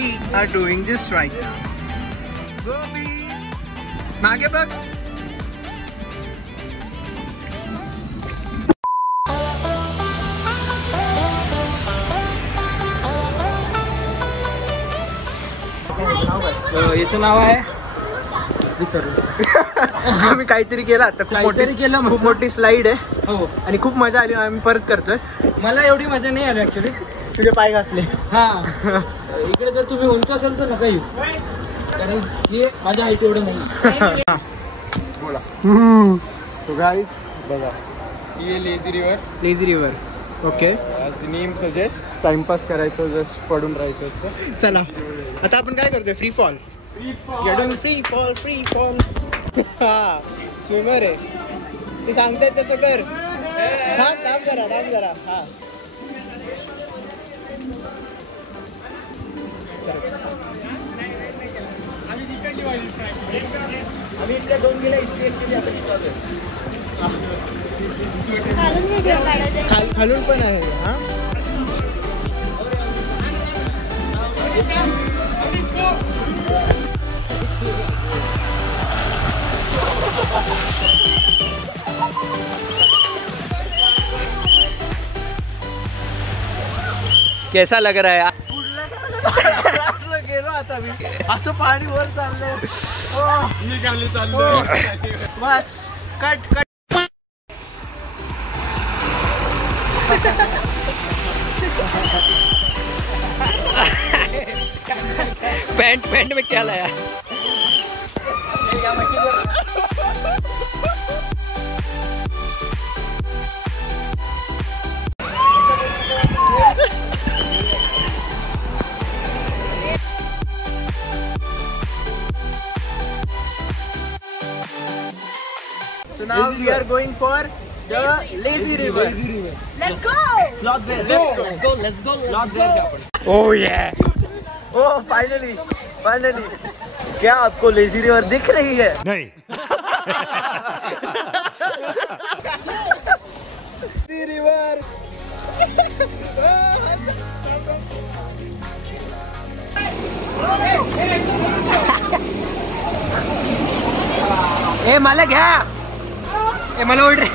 We are doing this right now. Gobi, मागे बघ. याचं नाव आहे विसरलो. आम्ही काहीतरी केलं आता. खूप मोठी स्लाइड आहे. हो आणि खूप मजा आली. आम्ही परत करतोय. मला एवढी मजा नाही आली ऍक्च्युली. तुझे पाय घासले. हा इकडे जर तुम्ही उंच असेल तर नका येऊ, कारण हे माझ्या हाईट एवढं नाही. बोला. सो गाइस बघा, ये lazy river. Lazy river. Okay, name suggest. Timepass करायचं, जस्ट पडून राहायचं असतं. चला आता आपण काय करतोय? Free fall. Free fall. हा स्विमर आहे ते, सांगतायत तसं कर. थांब जरा. हा आम्ही इथल्या 2 गेल्या इतकी खालून पण आहे. हा कैसा लग रहा है? गेलो आता मी. असं पाणी वर चाललंय. मी खाली चाललो. बस कट. पैंट में क्या लाया? So now we are going for the lazy river. Let's go. Slot bear. Let's go. Slot bear से अपन. Oh yeah. Oh finally. क्या आपको लेजी रिवर दिख रही है? नहीं. Lazy river. ए मला घ्या. ए मला ओढ रे.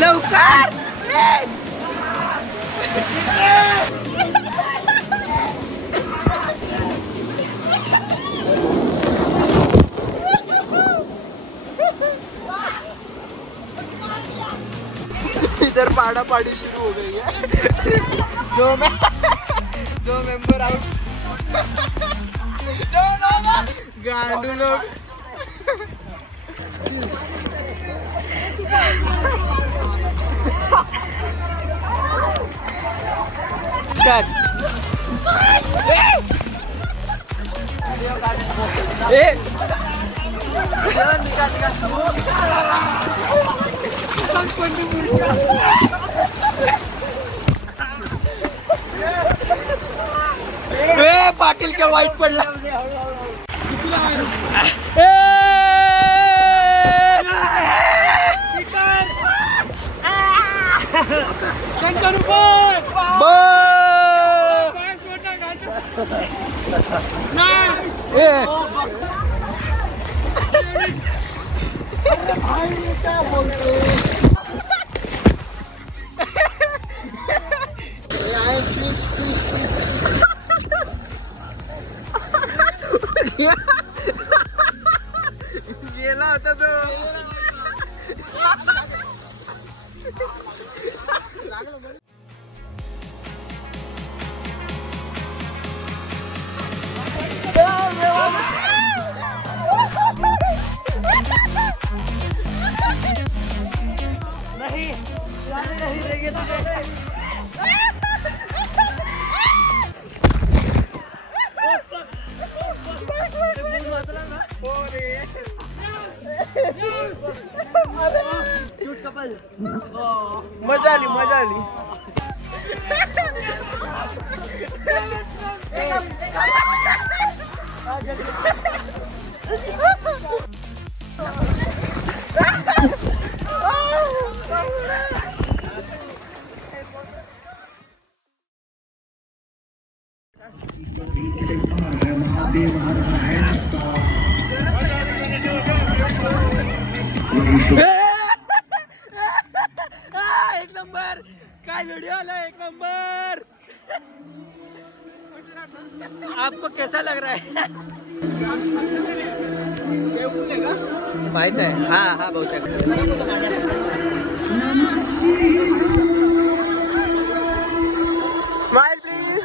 लवकर. इधर पाड़ा पाड़ी शुरू हो गई है. दो मेंबर आउट. गांडू लोग. पाटील क्या वाईट पडला. शंकर गेला होता तो. नहीं देंगे तुझे. मजा आली. नंबर काय वीडियो आला एक नंबर. आपको कैसा लग रहा है? माहित आहे. हा बहुतेक. Smile please.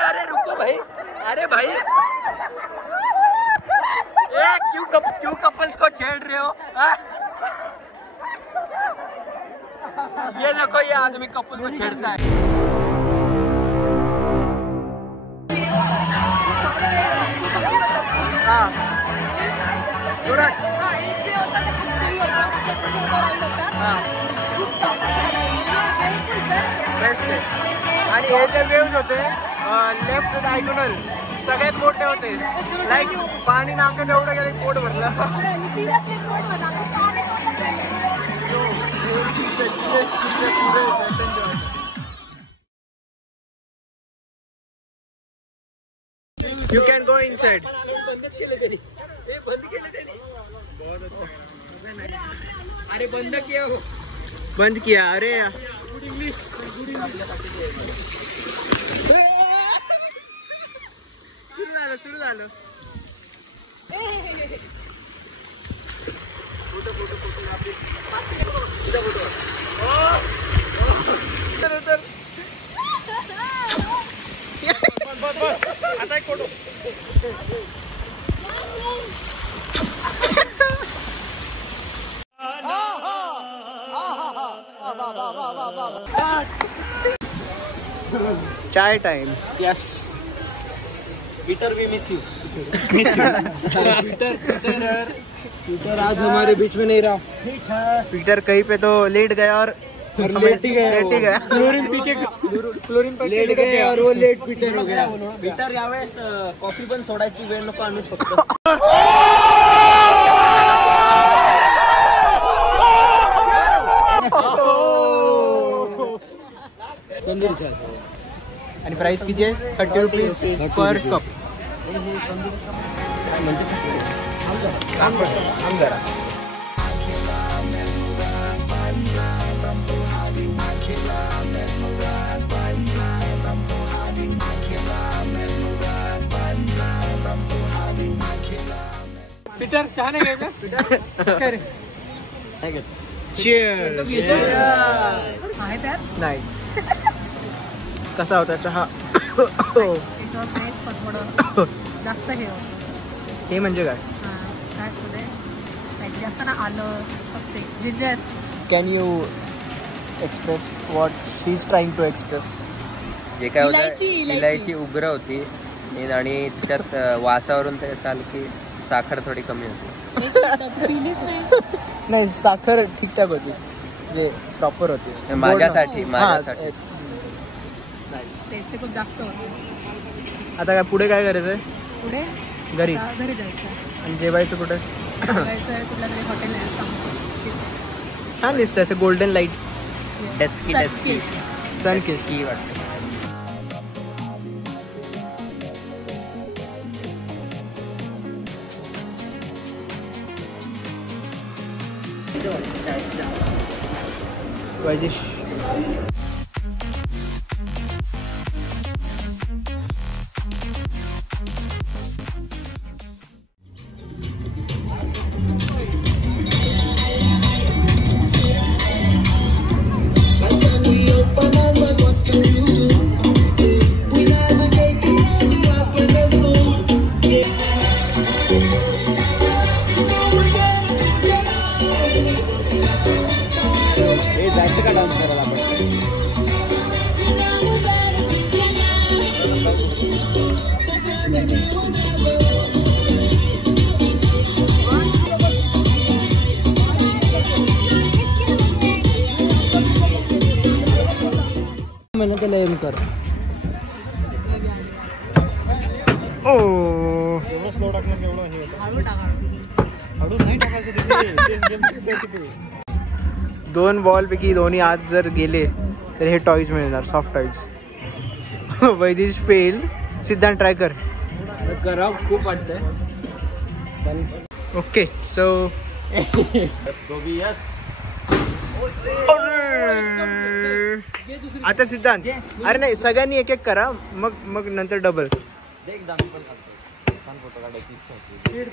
अरे रुको भाई. अरे भाई क्यों कपल्स को छेड़ रहे हो? ये देखो ये आदमी कपल को छेड़ता है. बेस्ट आहे. आणि हे जे वेव्ज होते लेफ्ट डायगोनल सगळ्यात मोठे होते. लाईक पाणी नाकात एवढं गेलं पोट भरलं. You can go inside. अरे बंद किया हो. बंद किया. अरे सुरू झालं. आता एक photo. Chai time. Yes Peter we miss you. Peter आज हमारे बीच में नहीं रहा. पीटर कहीं पे तो लेट गया और लेट ही गया. क्लोरीन पी के लेट गया और वो लेट पीटर हो गया. पीटर यावेळेस कॉफी पण सोडायची वेळ नको आणूस फक्त. आणि प्राइस किती आहे? 30 रुपीज पर कप. पीटर चहा नाही घ्यायचा? पीटर काय रे? Cheers. आहे त्यात नाही. कसा होता चहा? एकदम नाईस पण थोडं जास्त हे होतं. हे म्हणजे काय? काय असतं ते like जास्त ना आलं ते ginger. Can you express what she is trying to express? जे काय होतं इलायची. इलायची उग्र होती आणि त्याच्यात वासावरून ते चाल की साखर थोडी कमी होती. पिलीच नाही. नाही साखर ठीकठाक होती जे प्रॉपर होती माझ्यासाठी टेस्ट खूप जास्त होती. आता काय पुढे काय करायचंय? पुढे घरी आता घरी जायचं. आणि जेवायचं कुठे? जायचं कुठल्या तरी हॉटेल आहे. छान दिसतं असं गोल्डन लाईट डस्की सन किस. की वाटतं. वैदिश जायचं का डान्स करायला आपण? त्याला एम कर. ओ एवढं स्लो टाकणार एवढं हे होतं. हळू टाका. हळू नाही टाकायचं तिथे. 2 बॉल पैकी दोन्ही आज जर गेले तर हे टॉईज मिळणार, सॉफ्ट टॉईज. वैदिश फेल. सिद्धांत ट्राय कर. करा खूप वाटतंय. ओके सो आता सिद्धांत अरे नाही सगळ्यांनी एक एक करा मग नंतर डबल.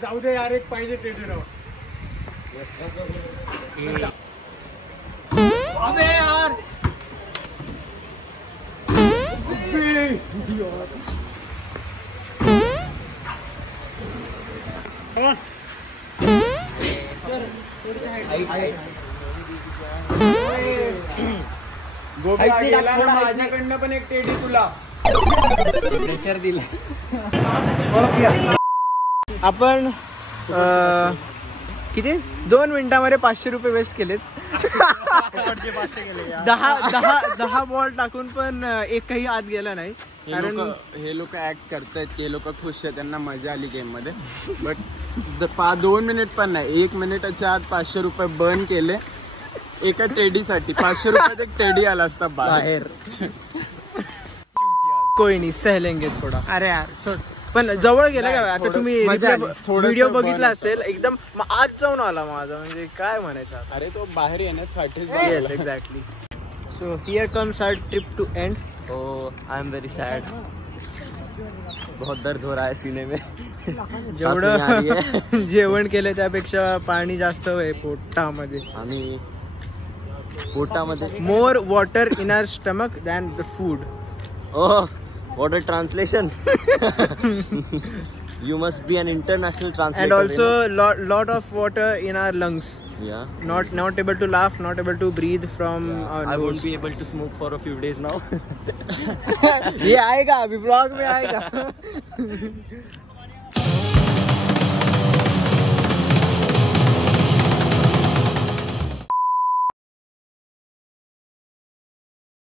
जाऊ दे यार एक पाहिजे ते राव. अबे यार माझ्याकडनं पण एक टेडी तुला प्रेशर दिला. आपण किती 2 मिनिटांमध्ये 500 रुपये वेस्ट केलेत. 10 बॉल टाकून पण एकही आत गेला नाही. कारण हे लोक ऍक्ट करतायत की हे लोक खुश आहेत, त्यांना मजा आली गेम मध्ये. बट 2 मिनिट पण नाही, 1 मिनिटाच्या आत 500 रुपये बर्न केले एका टेडीसाठी. 500 रुपयात एक टेडी आला असता बाहेर. कोई नाही सहलेंगे थोडा. अरे यार सोड. पण जवळ गेलं का? आता तुम्ही मजा आली. थोडंसं व्हिडिओ बॉल बघितला असेल एकदम आज जाऊन आला माझा. म्हणजे काय म्हणायचं. अरे तो बाहेर येण्यासाठीच. Yes exactly. So here comes our trip to end. I am very sad. बहुत दर्द हो रहा है सीने में. जेवढं जेवण केलं त्यापेक्षा पाणी जास्त आहे पोटामध्ये. आणि पोटामध्ये more water in our stomach than the food. Oh what a translation. You must be an international translator. And also lot of water in our lungs. Yeah. Not able to laugh, not able to breathe from our I nose. won't be able to smoke for a few days now. ये आएगा अभी ब्लॉग में आएगा.